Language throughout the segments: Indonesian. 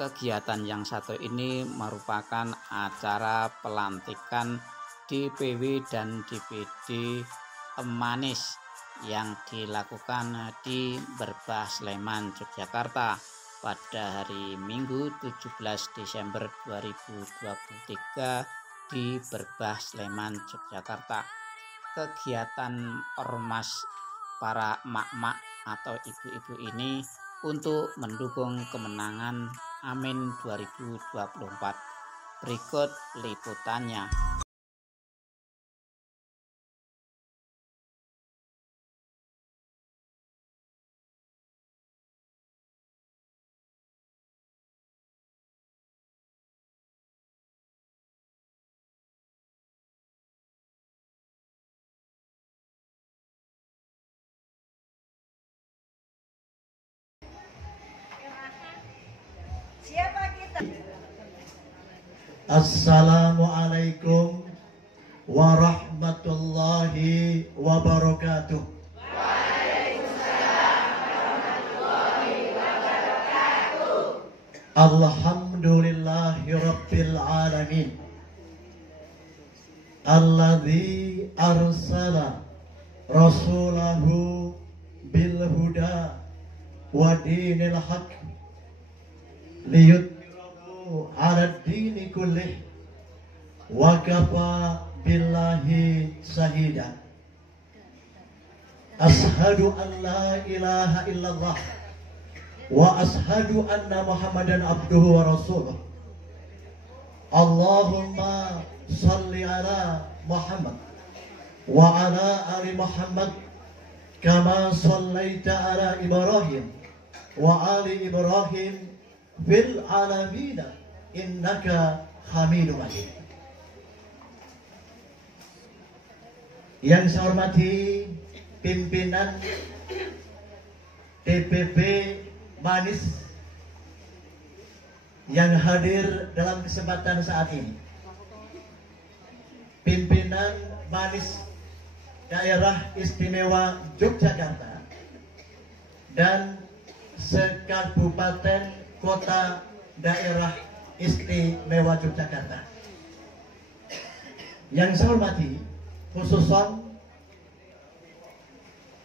Kegiatan yang satu ini merupakan acara pelantikan DPW dan DPD Manis yang dilakukan di Berbah Sleman, Yogyakarta pada hari Minggu 17 Desember 2023 di Berbah Sleman, Yogyakarta. Kegiatan ormas para emak-emak atau ibu-ibu ini untuk mendukung kemenangan Amin 2024. Berikut liputannya. Siapa kita? Assalamualaikum warahmatullahi wabarakatuh. Waalaikumsalam warahmatullahi wabarakatuh. Alhamdulillahi rabbil alamin. Alladzi arsala rasulahu bil huda wa dinil haqq liyudhhirahu 'ala ad-dini kullih wa kafa billahi shahida. Ashhadu an la ilaha illallah wa ashhadu anna Muhammadan abduhu wa rasuluh. Allahumma salli ala Muhammad wa ala ali Muhammad kama sallaita ala Ibrahim wa ali Ibrahim fil alamina innaka Hamidum Majid. Yang saya hormati pimpinan DPP Manis yang hadir dalam kesempatan saat ini, pimpinan Manis Daerah Istimewa Yogyakarta dan sekabupaten kota daerah istimewa Yogyakarta. Yang saya hormati khususon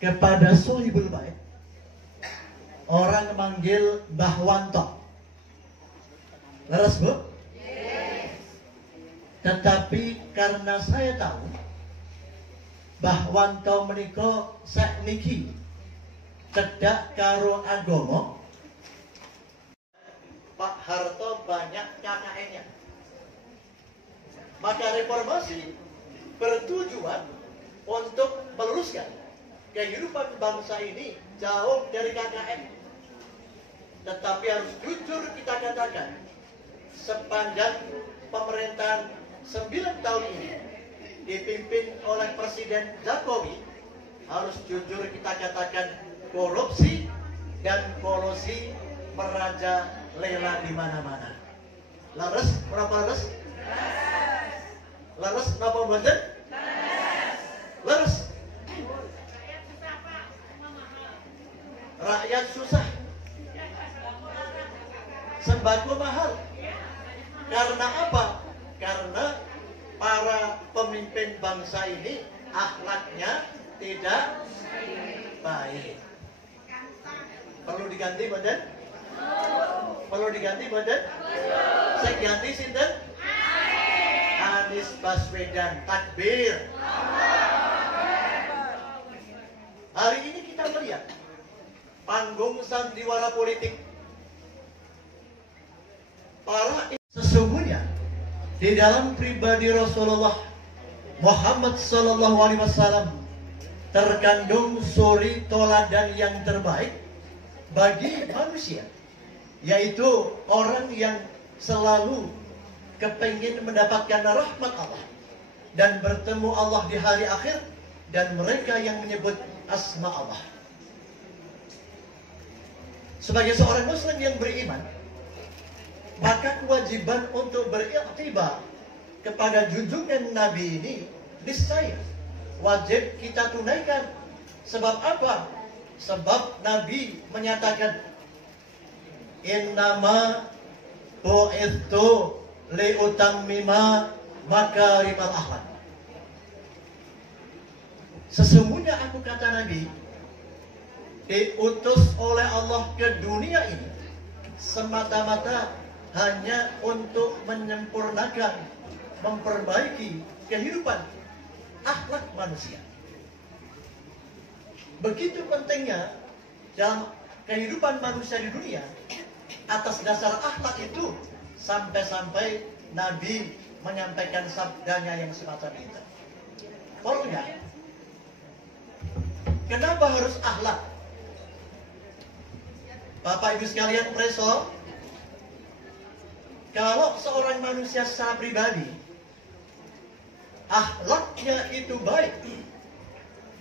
kepada Sohibul Bait, orang manggil Mbah Wanto. Leres Bu? Yes. Tetapi karena saya tahu Mbah Wanto menika sakniki cedak karo agama, Pak Harto banyak KKN-nya. Maka reformasi bertujuan untuk meluruskan kehidupan bangsa ini jauh dari KKN. Tetapi harus jujur kita katakan, sepanjang pemerintahan 9 tahun ini dipimpin oleh Presiden Jokowi, harus jujur kita katakan korupsi dan kolusi merajalela di mana-mana. Leres, berapa leres? Leres, napa mboten? Leres. Rakyat susah. Sembako mahal. Karena apa? Karena para pemimpin bangsa ini akhlaknya tidak baik. Perlu diganti badan? Perlu diganti badan? Saya ganti sinten? Anies Baswedan. Takbir. Hari ini kita melihat panggung sandiwara politik para sesungguhnya di dalam pribadi Rasulullah Muhammad Sallallahu Alaihi Wasallam terkandung suri toladan yang terbaik bagi manusia, yaitu orang yang selalu kepingin mendapatkan rahmat Allah dan bertemu Allah di hari akhir, dan mereka yang menyebut asma Allah. Sebagai seorang muslim yang beriman, maka kewajiban untuk beriktibar kepada junjungan Nabi ini niscaya wajib kita tunaikan. Sebab apa? Sebab Nabi menyatakan, innama bu'ithu liutammima makarimal akhlak. Sesungguhnya aku, kata Nabi, diutus oleh Allah ke dunia ini semata-mata hanya untuk menyempurnakan, memperbaiki kehidupan akhlak manusia. Begitu pentingnya dalam kehidupan manusia di dunia atas dasar akhlak itu, sampai-sampai Nabi menyampaikan sabdanya yang semacam itu. Pokoknya, kenapa harus akhlak? Bapak Ibu sekalian, preso, kalau seorang manusia secara pribadi akhlaknya itu baik,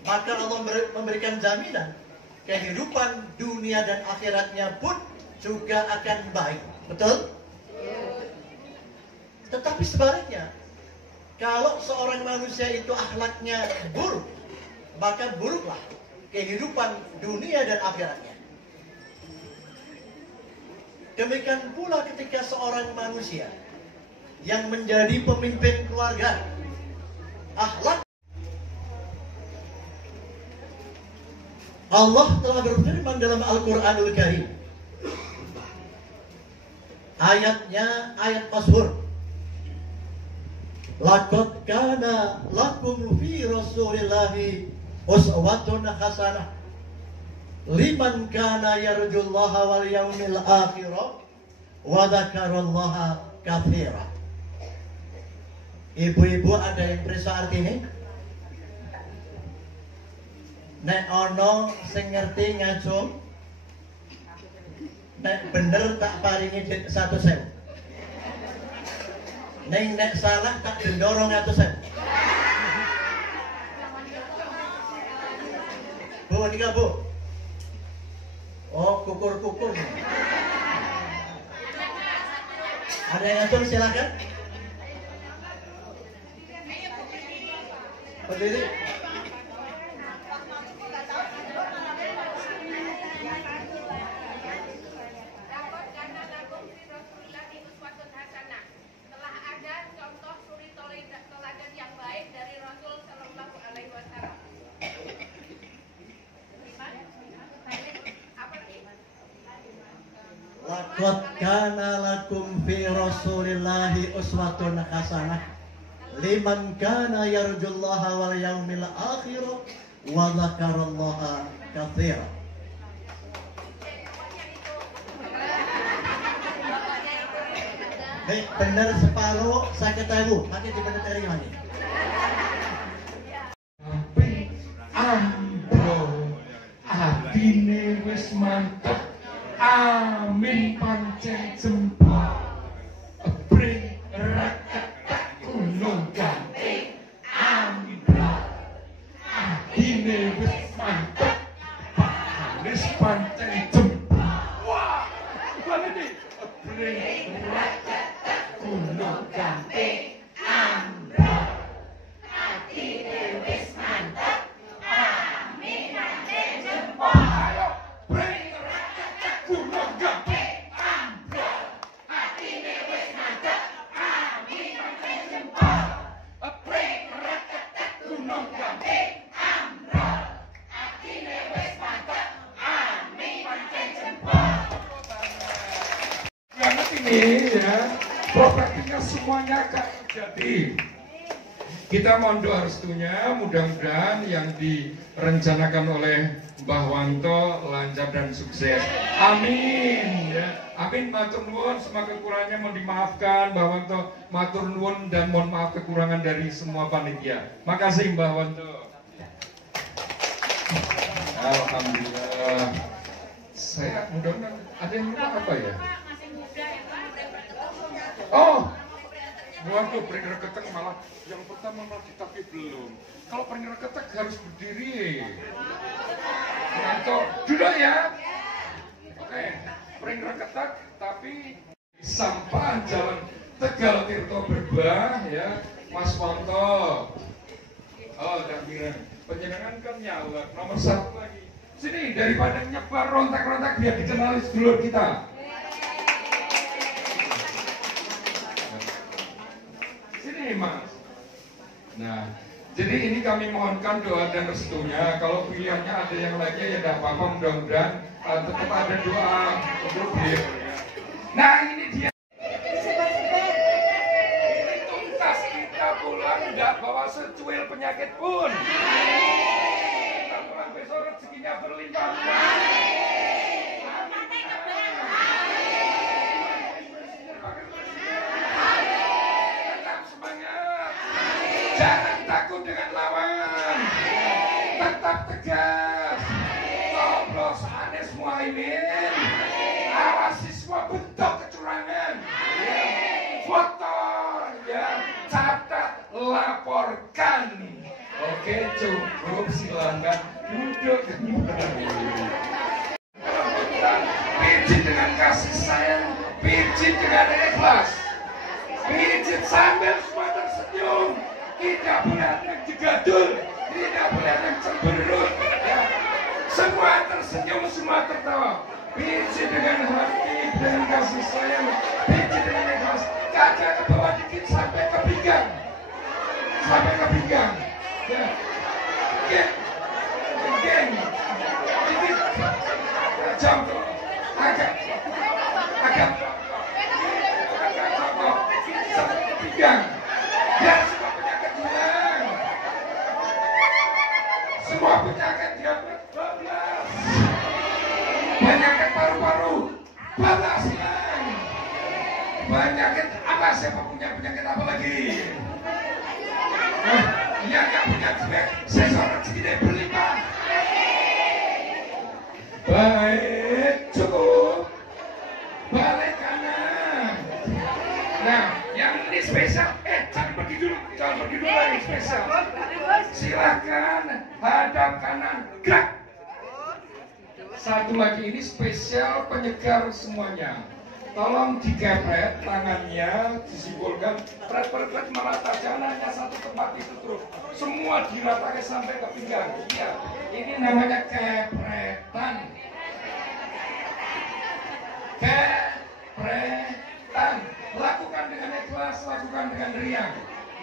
maka Allah memberikan jaminan kehidupan dunia dan akhiratnya pun juga akan baik. Betul? Tetapi sebaliknya, kalau seorang manusia itu akhlaknya buruk, maka buruklah kehidupan dunia dan akhiratnya. Demikian pula ketika seorang manusia yang menjadi pemimpin keluarga, akhlak, Allah telah berfirman dalam Al-Quranul Karim, ayatnya ayat masyhur, laqad kana lakum fi rasulillahi uswatun hasanah liman kana yarjullaha wal yawmil akhir wa dzakarallaha katsira. Ibu-ibu ada yang perisa artinya? Nek ono sing ngerti ngajung, nek bener tak paringi 100.000. Nek salah tak dendorong 100.000. Bu, nikah bu. Oh, kukur-kukur. Ada yang ngatur, silakan. Berdiri. Laqad kana lakum fi rasulillahi uswatun hasanah liman kana yarjullaha wal yawmil akhir wa dzakarallaha katsira. Baik, benar separuh sakit tahu, pakai di benar dari mana? Ambro atine wis mantep. Amin pancen jempol bring rakyat gunung ganting ambrol atine wis mantep Pak Anies pancen jempol. Wah, bring raketek gunung gamping ambrol. Atine wis mantep, amin pancen jempol. Ayo bring raketek gunung gamping ambrol. Atine wis mantep, amin pancen jempol. Bring raketek gunung gamping Ambrol. Atine wis mantep, amin pancen jempol. banget ini ya, propertinya semuanya akan terjadi. Kita mohon doa restunya, mudah-mudahan yang direncanakan oleh Mbah Wanto lancar dan sukses. Amin ya. Amin, matur nuwun, semua kekurangannya mohon dimaafkan Mbah Wanto, matur nuwun dan mohon maaf kekurangan dari semua panitia. Makasih Mbah Wanto. Alhamdulillah. Saya mudah-mudahan ada yang lupa apa ya? Oh, waduh, pring reketek malah yang pertama tapi belum. Kalau pring reketek harus berdiri. Nanto, duduk ya. Oke, pring reketek tapi sampah jalan Tegal Tirto Berbah ya, Mas Wanto. Oh, dan Miran, penjenengan kan nyala. Nomor 1 lagi. Sini daripada nyebar rontak-rontak biar dikenali sedulur kita. Sini Mas. Nah, jadi ini kami mohonkan doa dan restunya. Kalau pilihannya ada yang lainnya ya tidak apa-apa, mudah-mudahan tetap ada doa untuk beliau. Nah ini dia. Ini tuntas kita pulang tidak bawa secuil penyakit pun. Kita pulang besok rezekinya berlimpah. Jangan takut dengan lawan, tetap tegas. Coblos Anies Muhaimin, awasi semua bentuk kecurangan. Foto, ya, catat, laporkan. Oke, cukup, silakan duduk. Pijit dengan kasih sayang, pijit dengan ikhlas, pijit sambil semua tersenyum. Tidak boleh ada yang digadul, tidak boleh ada yang cemberut ya. Semua tersenyum, semua tertawa. Pijit dengan hati, dengan kasih sayang, pijit dengan ikhlas. Kaki ke bawah dikit sampai ke pinggang, sampai ke pinggang ya. Geng, geng, dikit, jongkok, agak jongkok, sampai ke pinggang. Biar semua penyakit diabetes 12, penyakit paru-paru 12 hilang. Penyakit apa? Siapa punya penyakit apa lagi? Yang nggak punya diabetes, saya seorang segini berlimpah. Baik, cukup. Balik kanan. Nah, yang ini spesial. Jangan pergi dulu, yang spesial. Silakan hadap kanan, gerak. Satu lagi ini spesial penyegar semuanya. Tolong dikepret tangannya, disimpulkan, pret merata, jangan hanya satu tempat itu terus. Semua diratakan sampai ke pinggang. Iya, ini namanya kepretan. Kepretan. Lakukan dengan ikhlas, lakukan dengan riang,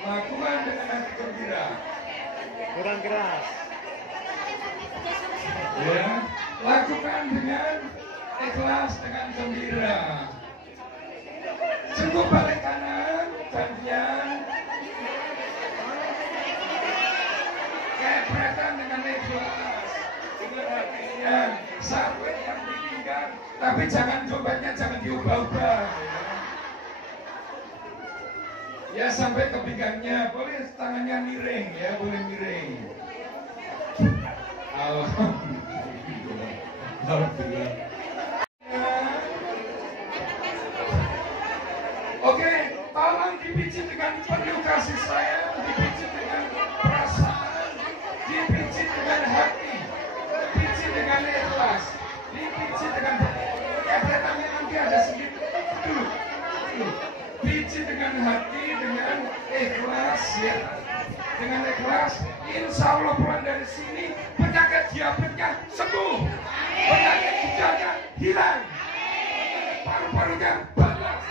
lakukan dengan hati gembira. Kurang keras. Ya, lakukan dengan ikhlas, dengan gembira. Cukup balik kanan, gantian. Kepretan dengan ikhlas, dengan hatinya, sampai yang di pinggang. Tapi jangan dompetnya jangan diubah-ubah. Ya sampai ke pinggangnya, boleh tangannya miring ya, boleh miring. Alhamdulillah. Alhamdulillah. Oke, tolong dipijit dengan penuh kasih sayang, dipijit dengan perasaan, dipijit dengan hati, dipijit dengan ikhlas, dipijit dengan kepretannya nanti ada sedikit dulu. hati, dengan ikhlas ya. Dengan ikhlas, insya Allah pulang dari sini penyakit diabetesnya sembuh, penyakit ginjalnya hilang, penyakit paru-parunya balas,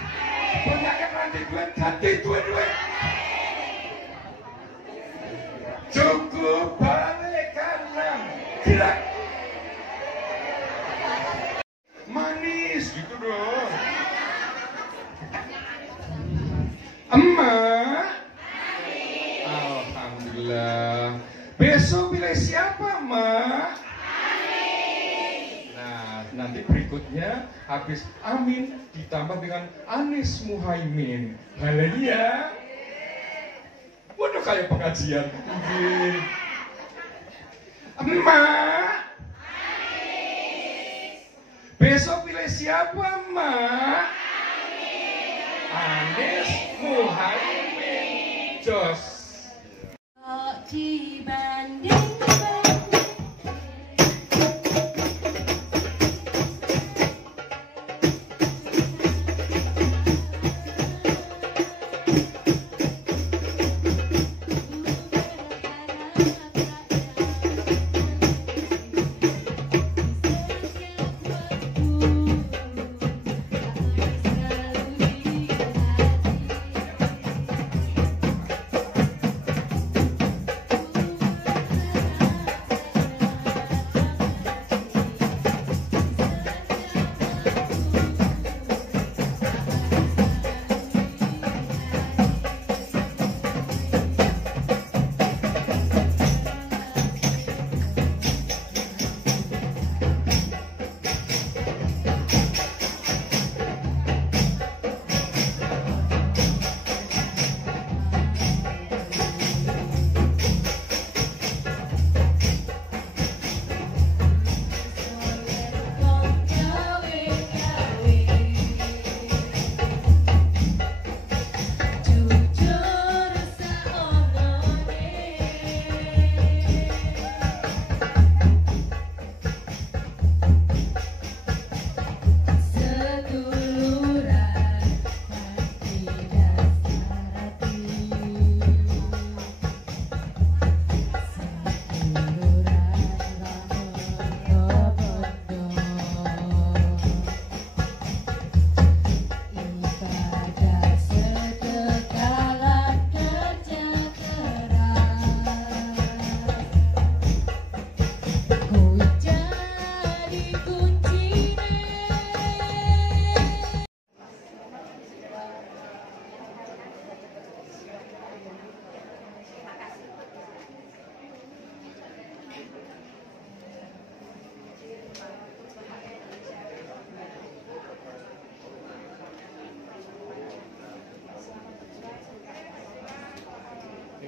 penyakit rantai duit ganti duit. Cukup balik kanan, gerak. Manis gitu dong. Emak. Alhamdulillah. Besok pilih siapa, Mak? Nah, nanti berikutnya habis Amin ditambah dengan Anies Muhaimin. Haleluya. Waduh, kayak pengajian. Emak. Besok pilih siapa, Mak? Anies Muhaimin. Jos.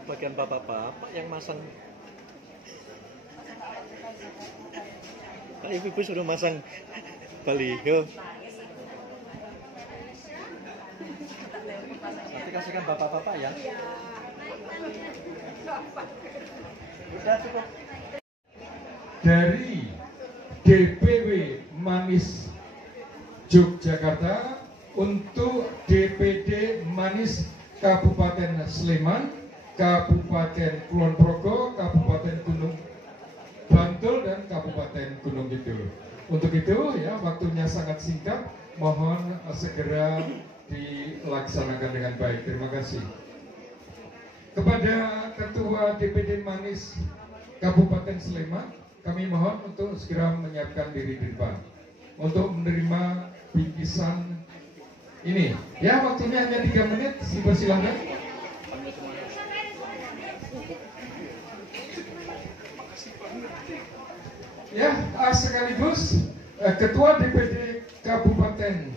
Bagian bapak-bapak yang masang. Pak, ibu-ibu sudah masang baliho. Nanti kasihkan bapak-bapak ya. Sudah cukup. Dari DPW Manis Yogyakarta untuk DPD Manis Kabupaten Sleman, Kabupaten Kulon Progo, Kabupaten Gunung Bantul, dan Kabupaten Gunung Kidul. Untuk itu ya, waktunya sangat singkat, mohon segera dilaksanakan dengan baik. Terima kasih. Kepada Ketua DPD Manis Kabupaten Sleman, kami mohon untuk segera menyiapkan diri di depan untuk menerima bingkisan ini. Ya, waktunya hanya 3 menit, silakan. Ya, sekaligus Ketua DPD Kabupaten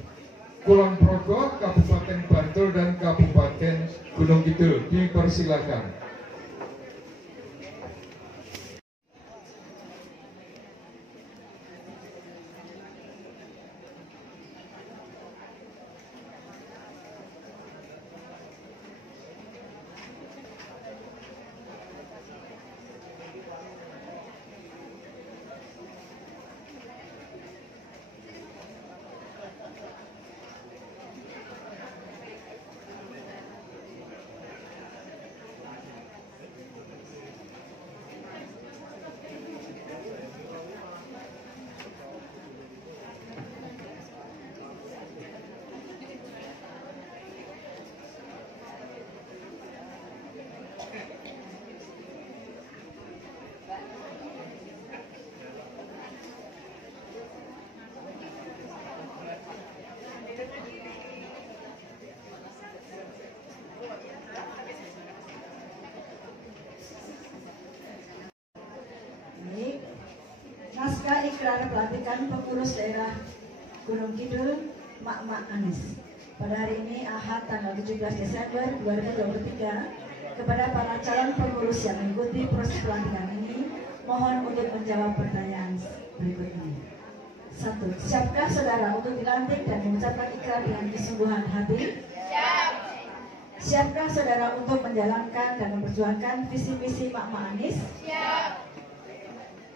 Kulon Progo, Kabupaten Bantul, dan Kabupaten Gunung Kidul dipersilakan. gelar pelantikan pengurus daerah Gunung Kidul Mak Anies pada hari ini Ahad tanggal 17 Desember 2023 kepada para calon pengurus yang mengikuti proses pelantikan ini, mohon untuk menjawab pertanyaan berikut ini. 1. Siapkah saudara untuk dilantik dan mengucapkan ikrar dengan kesungguhan hati? Siap. Siapkah saudara untuk menjalankan dan memperjuangkan visi-misi Mak Anies? Siap.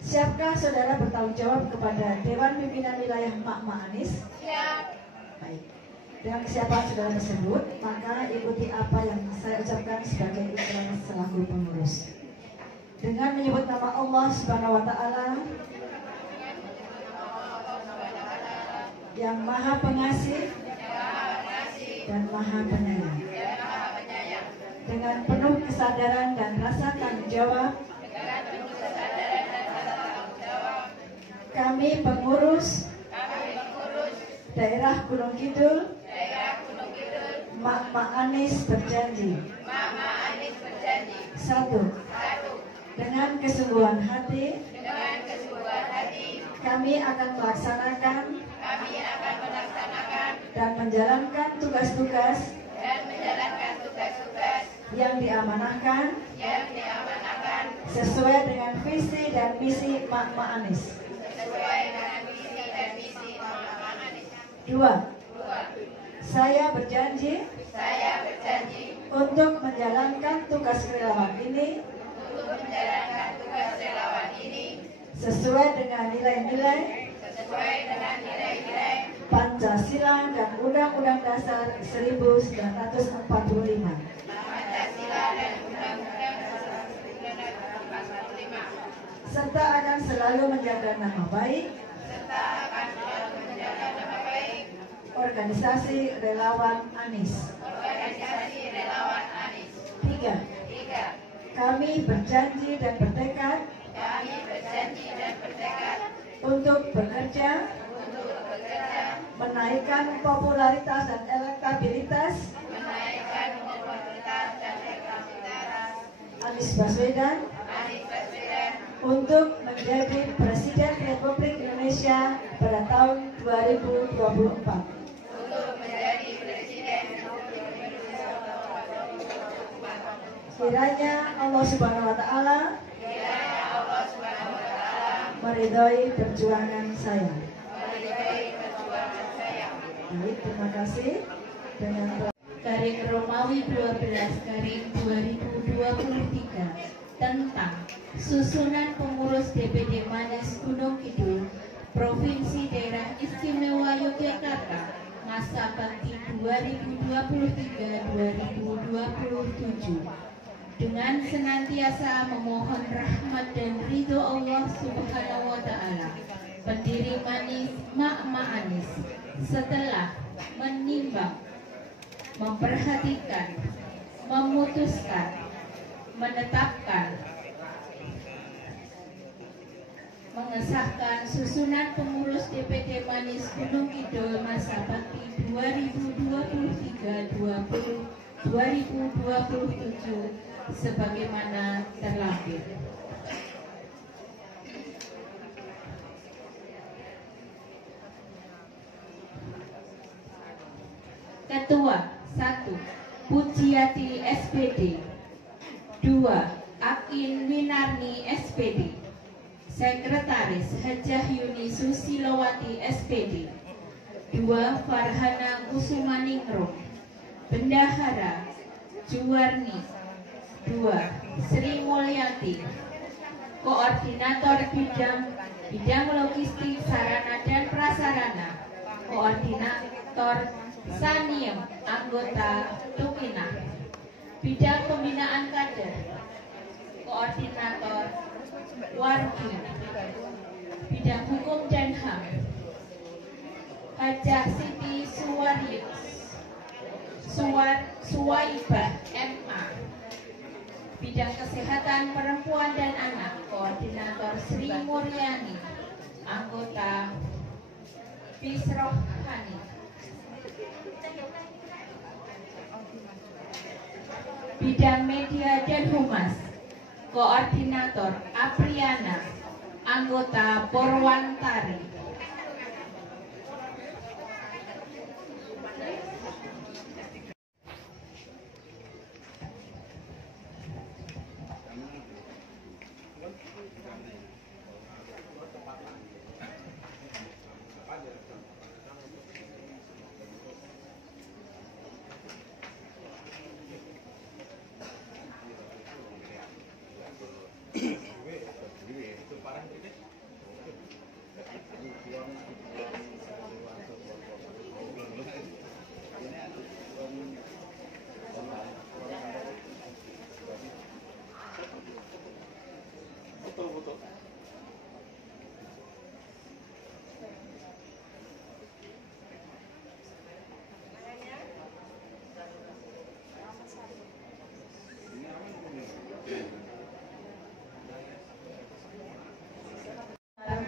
Siapkah saudara bertanggung jawab kepada Dewan Pimpinan Wilayah Mak Anies? Siap. Baik. Dengan kesiapan saudara tersebut, maka ikuti apa yang saya ucapkan sebagai ikrar selaku pengurus. Dengan menyebut nama Allah Subhanahu wa Ta'ala yang Maha Pengasih dan Maha Penyayang, dengan penuh kesadaran dan rasa tanggung jawab, kami pengurus daerah Gunung Kidul Mak Anies berjanji. 1. Dengan kesungguhan hati, kami akan melaksanakan dan menjalankan tugas-tugas yang diamanahkan sesuai dengan visi dan misi Mak Anies. 2. Saya berjanji untuk menjalankan tugas relawan ini sesuai dengan nilai-nilai Pancasila dan Undang-Undang Dasar 1945, serta akan selalu menjaga nama baik organisasi relawan Anies. 3. Kami berjanji dan bertekad untuk bekerja menaikkan popularitas dan elektabilitas Anies Baswedan untuk menjadi Presiden Republik Indonesia pada tahun 2024. Kiranya Allah Subhanahu wa Ta'ala meridhoi perjuangan saya. Baik, terima kasih. Dengan garing Romawi 12 garing 2023 tentang susunan pengurus DPD Manis Gunung Kidul Provinsi Daerah Istimewa Yogyakarta masa bakti 2023-2027 dengan senantiasa memohon rahmat dan ridho Allah Subhanahu wa Ta'ala. Pendiri Manis Mak Anies setelah menimbang, memperhatikan, memutuskan, menetapkan, mengesahkan susunan pengurus DPD Manis Gunung Kidul masa bakti 2023-2027 sebagaimana terlampir. Ketua 1. Pujiati SPD. 2. Akin Winarni SPD. Sekretaris Hajah Yuni Susilowati SPD. 2. Farhana Kusumaningrum. Bendahara Juwarni. 2. Sri Mulyati. Koordinator bidang logistik sarana dan prasarana. Koordinator Saniem, anggota Tukina. Bidang pembinaan kader. Koordinator Wargi. Bidang hukum dan HAM. Hajah Siti Suwaibah MA. Bidang kesehatan perempuan dan anak. Koordinator Sri Mulyani, anggota Bisrohani. Bidang media dan humas. Koordinator Apriana anggota Porwantari.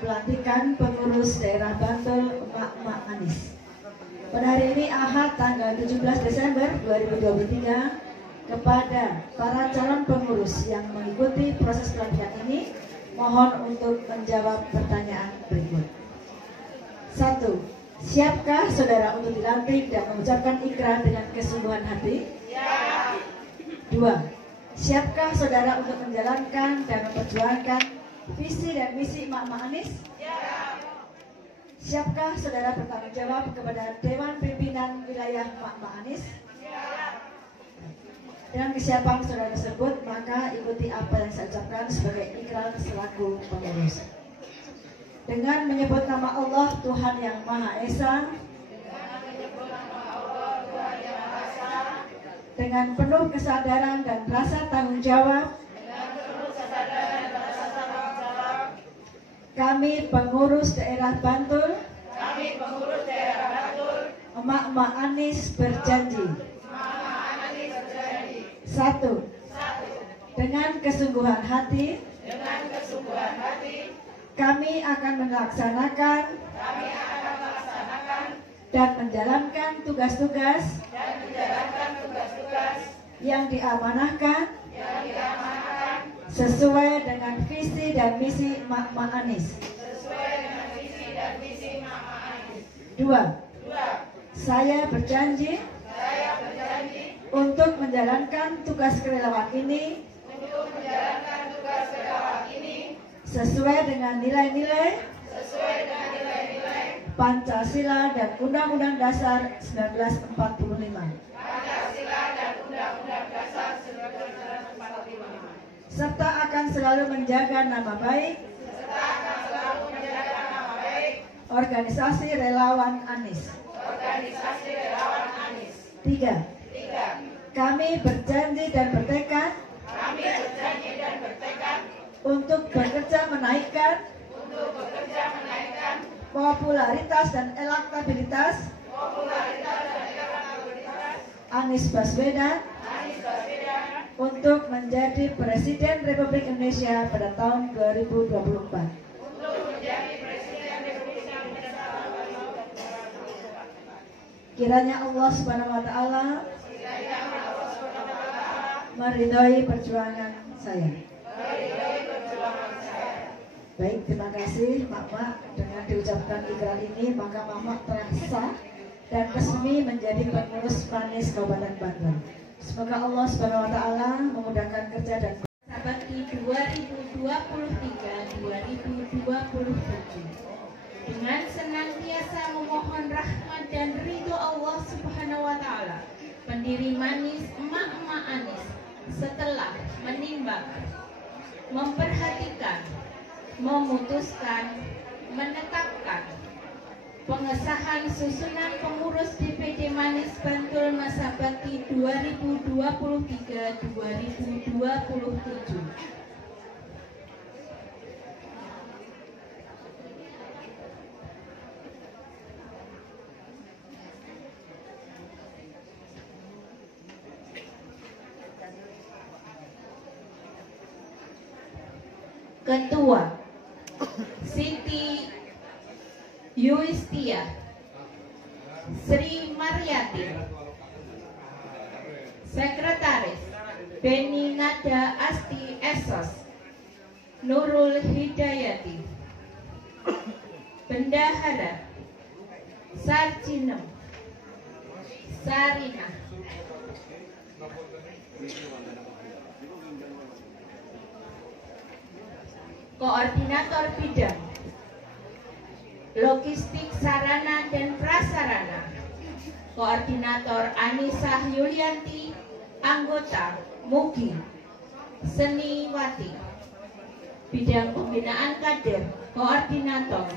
Pelantikan pengurus daerah Bantul Emak-Emak Anies. Pada hari ini Ahad tanggal 17 Desember 2023 kepada para calon pengurus yang mengikuti proses pelantikan ini mohon untuk menjawab pertanyaan berikut. 1. Siapkah saudara untuk dilantik dan mengucapkan ikrar dengan kesungguhan hati? Ya. 2. Siapkah saudara untuk menjalankan dan memperjuangkan visi dan misi Emak-Emak Anies? Ya. Siapkah saudara bertanggung jawab kepada Dewan Pimpinan Wilayah Emak-Emak Anies? Ya. Dengan kesiapan saudara tersebut, maka ikuti apa yang saya ucapkan sebagai ikrar selaku pengurus. Dengan menyebut nama Allah Tuhan Yang Maha Esa, dengan penuh kesadaran dan rasa tanggung jawab, kami pengurus daerah Bantul, Emak-Emak Anies berjanji. 1. Dengan kesungguhan hati, kami akan melaksanakan dan menjalankan tugas-tugas yang diamanahkan sesuai dengan visi dan misi Emak-Emak Anies. 2. Saya berjanji untuk menjalankan tugas kerelawan ini sesuai dengan nilai-nilai Pancasila dan Undang-Undang Dasar 1945. Serta akan selalu menjaga nama baik organisasi relawan Anies. 3. Kami berjanji dan bertekad untuk bekerja menaikkan popularitas dan elektabilitas Anies Baswedan untuk menjadi Presiden Republik Indonesia pada tahun 2024. Kiranya Allah Subhanahu wa taala meridhoi perjuangan saya. Baik, terima kasih Mak-Mak. Dengan diucapkan ikrar ini, maka Mak-Mak telah sah dan resmi menjadi pengurus PANIS Kabupaten Bantul. Semoga Allah Subhanahu wa taala memudahkan kerja dan Bakti 2023-2027 dengan senantiasa memohon rahmat dan ridho Allah Subhanahu wa taala, pendiri Manis Emak-Emak Anies setelah menimbang, memperhatikan, memutuskan, menetapkan pengesahan susunan pengurus DPD Manis Bantul masa bakti 2023-2027. Ketua Siti Yuistia Sri Maryati, Sekretaris Beni Nada Asti Esos Nurul Hidayati, Bendahara Sarjinem Sarina, Koordinator Bidang Logistik Sarana dan Prasarana, Koordinator Anissa Yulianti, anggota Mugi Seniwati. Bidang Pembinaan Kader, Koordinator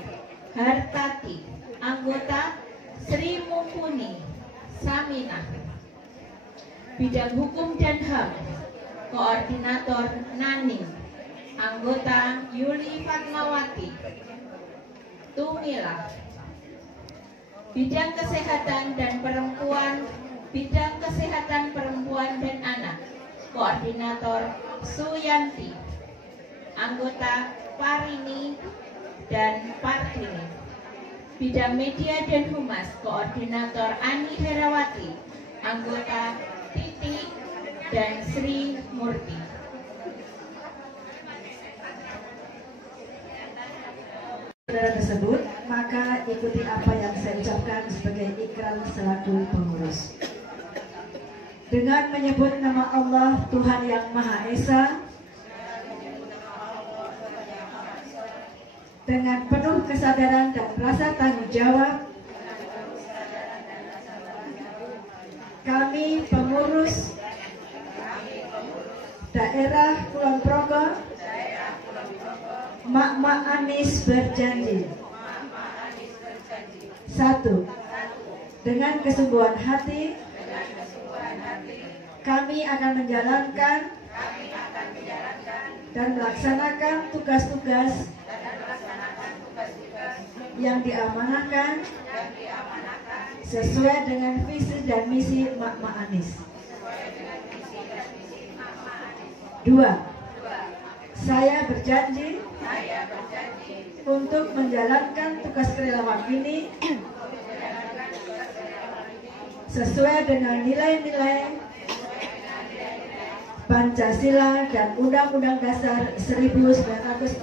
Hartati, anggota Sri Mumpuni Samina. Bidang Hukum dan HAM, Koordinator Nani, anggota Yuli Fatmawati Tumila. Bidang Kesehatan dan Perempuan, Bidang Kesehatan Perempuan dan Anak, Koordinator Suyanti, anggota Parini dan Partini. Bidang Media dan Humas, Koordinator Ani Herawati, anggota Titi dan Sri Murti. Saudara tersebut, maka ikuti apa yang saya ucapkan sebagai ikrar selaku pengurus. Dengan menyebut nama Allah Tuhan Yang Maha Esa, dengan penuh kesadaran dan rasa tanggung jawab, kami pengurus daerah Kulon Progo Mak-Mak Anis berjanji. 1. Dengan kesungguhan hati, kami akan menjalankan dan melaksanakan tugas-tugas yang diamanahkan sesuai dengan visi dan misi Mak-Mak Anis. 2. Saya berjanji untuk menjalankan tugas kerelawan ini sesuai dengan nilai-nilai Pancasila dan Undang-Undang Dasar 1945,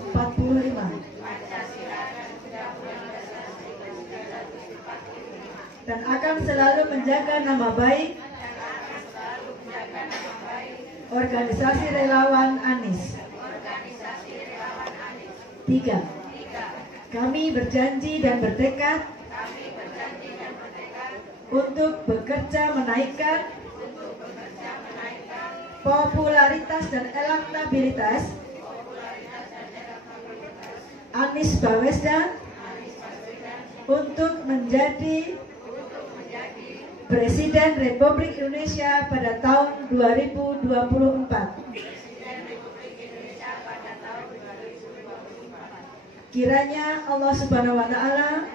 dan akan selalu menjaga nama baik organisasi relawan Anis. 3. Kami berjanji dan bertekad untuk bekerja menaikkan popularitas dan elektabilitas Anies Baswedan untuk menjadi Presiden Republik Indonesia pada tahun 2024. Kiranya Allah Subhanahu wa Ta'ala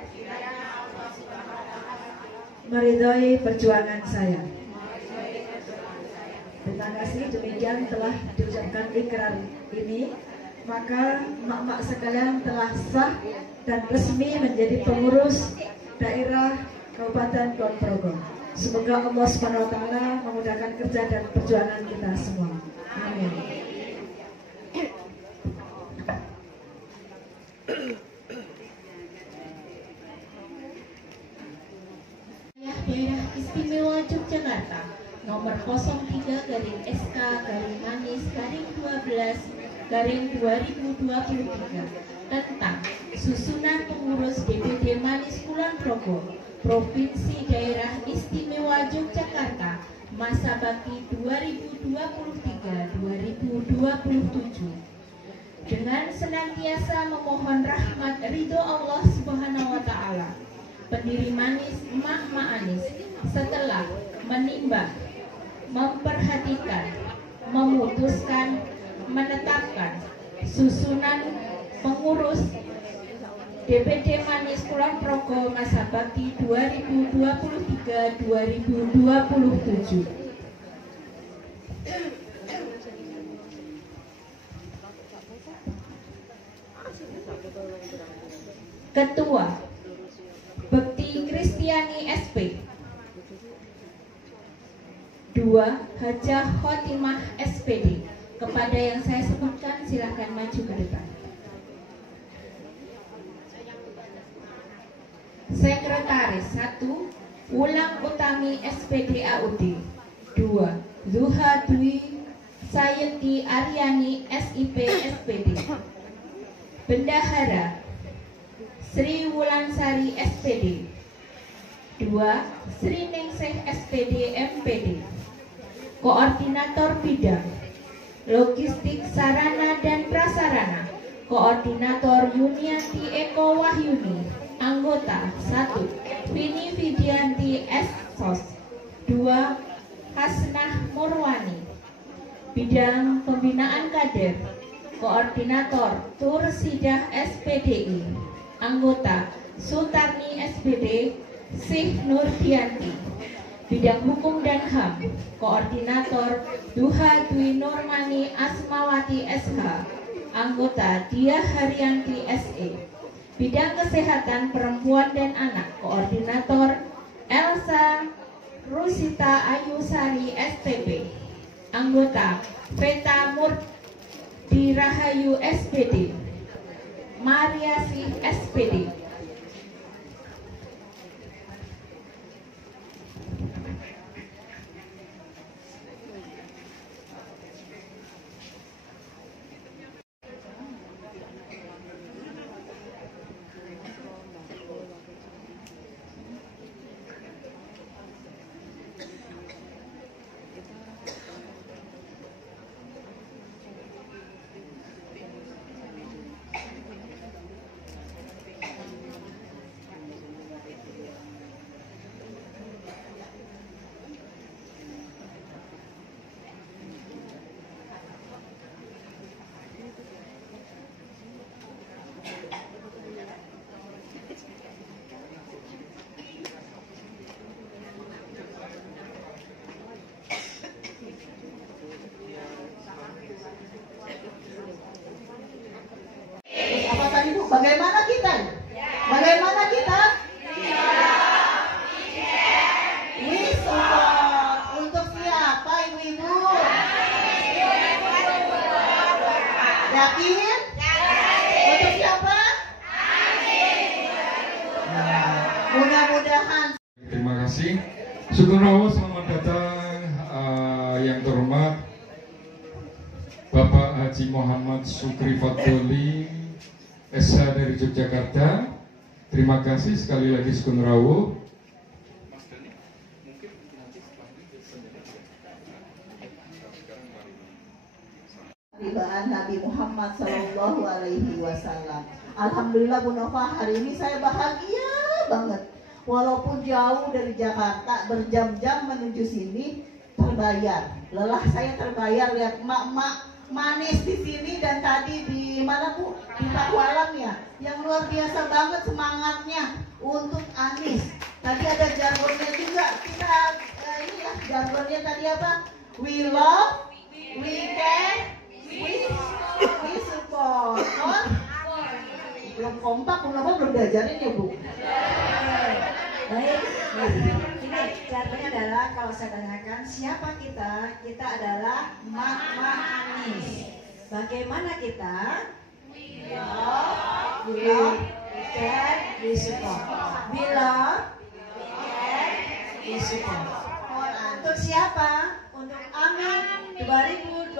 meridhoi perjuangan saya. Terima kasih, demikian telah diucapkan ikrar ini, maka mak-mak sekalian telah sah dan resmi menjadi pengurus daerah Kabupaten Kulon Progo. Semoga Allah Subhanahu wa Ta'ala memudahkan kerja dan perjuangan kita semua. Amin. Daerah Istimewa Yogyakarta nomor 03-12/12/2023 tentang susunan pengurus DPD Manis Kulon Progo Provinsi Daerah Istimewa Yogyakarta masa bakti 2023-2027 dengan senantiasa memohon rahmat ridho Allah Subhanahu wa Ta'ala. Pendiri Manis Mak-Mak Anis setelah menimbang, memperhatikan, memutuskan, menetapkan susunan pengurus DPD Manis Kulon Progo masa bakti 2023-2027. Ketua Bekti Kristiani SP 2. Hajah Khotimah SPD. Kepada yang saya sebutkan silahkan maju ke depan. Sekretaris 1 Wulang Utami SPD AUD. 2 Zuha Dwi Sayeti Aryani SIP SPD. Bendahara Sri Wulansari SPD. 2 Sri Ningsih SPD MPD. Koordinator Bidang Logistik Sarana dan Prasarana Koordinator Yunianti Eko Wahyuni. Anggota 1 Vini Vidianti SSOS. 2 Hasnah Murwani. Bidang Pembinaan Kader Koordinator Tur Sidah SPDI. Anggota Sutarni SPD Sih Nurdianti. Bidang Hukum dan HAM Koordinator Duha Dwi Nurmani Asmawati SH. Anggota Dia Haryanti SE. Bidang Kesehatan Perempuan dan Anak Koordinator Elsa Rusita Ayusari STP. Anggota Veta Murdi Rahayu SPD. Mariasih SPD. Apa tadi Bu? Bagaimana kita? Bagaimana kita? We support. Untuk siapa ibu-ibu? Yakin? Untuk siapa? Mudah-mudahan. Terima kasih. Sugeng Rawuh, selamat datang yang terhormat Bapak Haji Muhammad Sukri Fatoli SH dari Yogyakarta. Terima kasih sekali lagi Sugeng Rawuh. Ribaan Nabi Muhammad Sallallahu Alaihi Wasallam. Alhamdulillah Bu Nova, hari ini saya bahagia banget. Walaupun jauh dari Jakarta, berjam-jam menuju sini, terbayar. Lelah saya terbayar lihat emak-emak manis di sini dan tadi di mana Bu? Di Pakualam ya. Yang luar biasa banget semangatnya untuk Anies. Tadi ada jargonnya juga. Kita ini ya jargonnya tadi apa? We love, we care, we support. Belum kompak, belum diajarin ya Bu? Baik, ini jargonnya adalah kalau saya tanyakan siapa kita? Kita adalah Mak-Mak Anies. Bagaimana kita? We love, we care, we support. We love, we care, we support. Untuk siapa? Untuk Amin 2024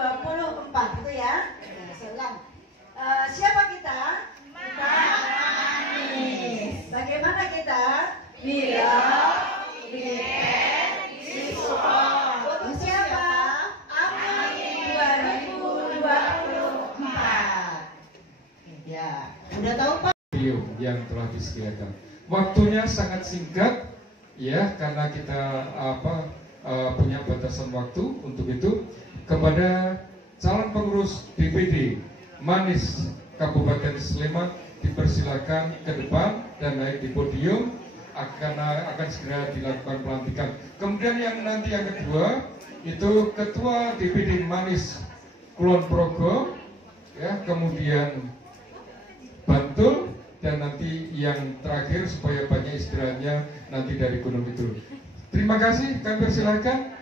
itu ya. Selang. Siapa kita? Anies. Bagaimana kita? We love, we care, we support. Untuk siapa? Amin 2024. Ya, udah tahu Pak? Video yang telah disediakan. Waktunya sangat singkat, ya, karena kita punya batasan waktu. Untuk itu, kepada calon pengurus DPD Manis Kabupaten Sleman dipersilakan ke depan dan naik di podium. Akan segera dilakukan pelantikan. Kemudian yang kedua itu Ketua DPD Manis Kulon Progo, ya, kemudian Bantul, dan nanti yang terakhir supaya banyak istirahatnya nanti dari Gunung Kidul. Terima kasih, kami persilakan.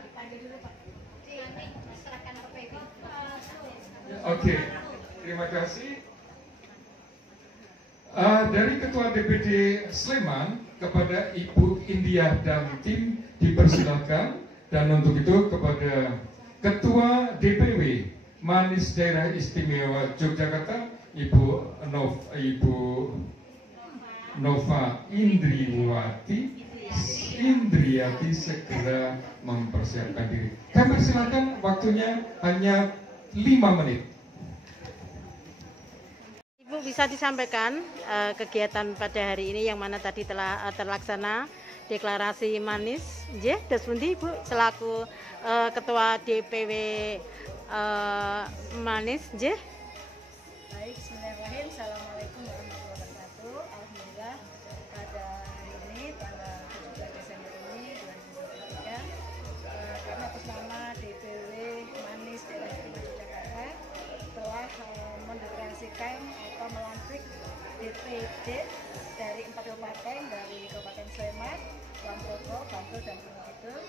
Oke, terima kasih. Dari Ketua DPD Sleman kepada Ibu India dan tim dipersilakan, dan untuk itu kepada Ketua DPW Manis Daerah Istimewa Yogyakarta Ibu Nova Indriati segera mempersiapkan diri. Kami persilakan, waktunya hanya 5 menit. Ibu bisa disampaikan kegiatan pada hari ini yang mana tadi telah terlaksana deklarasi manis, nggih, dos pundi Ibu selaku Ketua DPW Manis, nggih. Baik, bismillahirrahmanirrahim. Assalamualaikum warahmatullahi wabarakatuh. Alhamdulillah pada hari ini tanggal 17 Desember ini 2023 kami atas nama DPW Manis Daerah Istimewa Yogyakarta telah mendeklarasikan atau melantik DPD dari 4 kabupaten, dari Kabupaten Sleman, Kulon Progo, Bantul, dan Gunung Kidul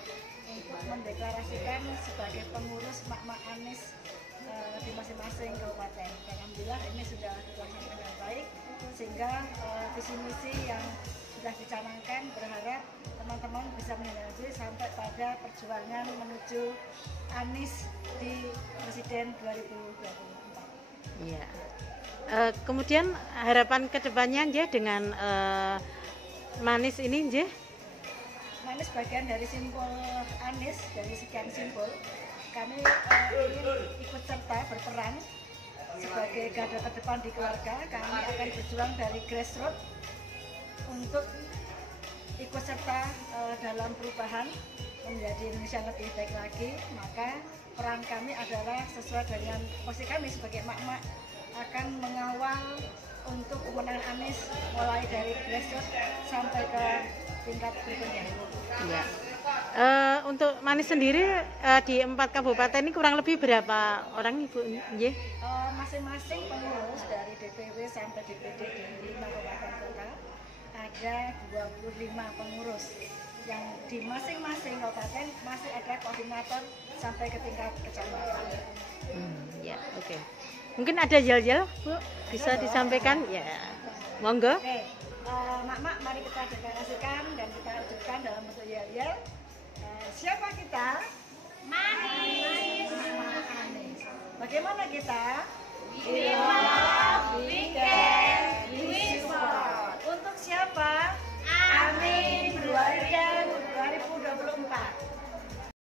untuk mendeklarasikan sebagai pengurus Mak-Mak Anis di masing-masing kabupaten. Alhamdulillah ini sudah dilaksanakan dengan baik, sehingga visi misi yang sudah dicanangkan berharap teman-teman bisa menindaklanjuti sampai pada perjuangan menuju Anis di Presiden 2024. Iya. Kemudian harapan kedepannya nggih dengan Manis ini nggih. Manis bagian dari simbol Anis, dari sekian simbol. Kami ingin ikut serta berperan sebagai garda terdepan di keluarga. Kami akan berjuang dari grassroots untuk ikut serta dalam perubahan menjadi Indonesia yang lebih baik lagi. Maka peran kami adalah sesuai dengan posisi kami sebagai mak-mak akan mengawal untuk kemenangan Anis mulai dari grassroots sampai ke tingkat berikutnya. Iya. Untuk Manis sendiri di 4 kabupaten ini kurang lebih berapa orang Ibu? Nggih. Masing-masing pengurus dari DPW sampai DPD di 5 kabupaten kota ada 25 pengurus yang di masing-masing kabupaten masih ada koordinator sampai ke tingkat kecamatan. Ya, oke. Mungkin ada yel-yel, Bu, bisa disampaikan? Ya, monggo. Oke, mak-mak, mari kita deklarasikan dan kita wujudkan dalam bentuk yel-yel. Siapa kita? Manis. Bagaimana kita? Lima weekend.